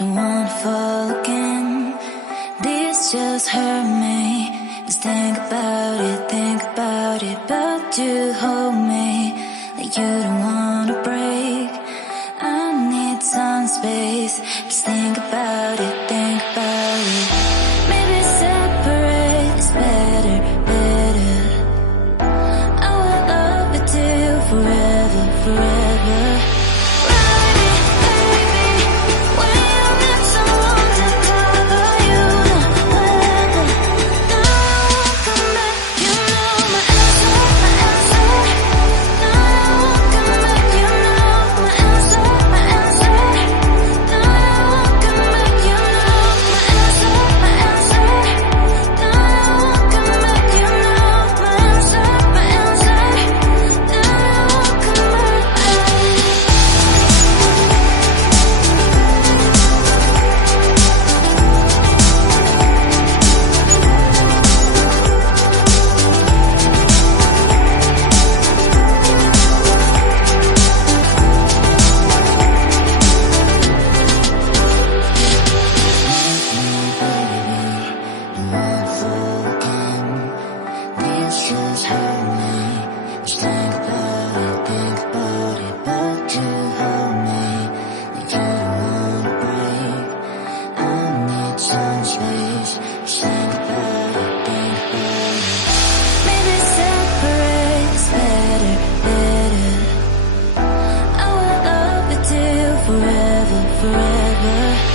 don't wanna fall again. This just hurt me. Just think about it, but you hold me like you don't wanna break. I need some space, just think about it.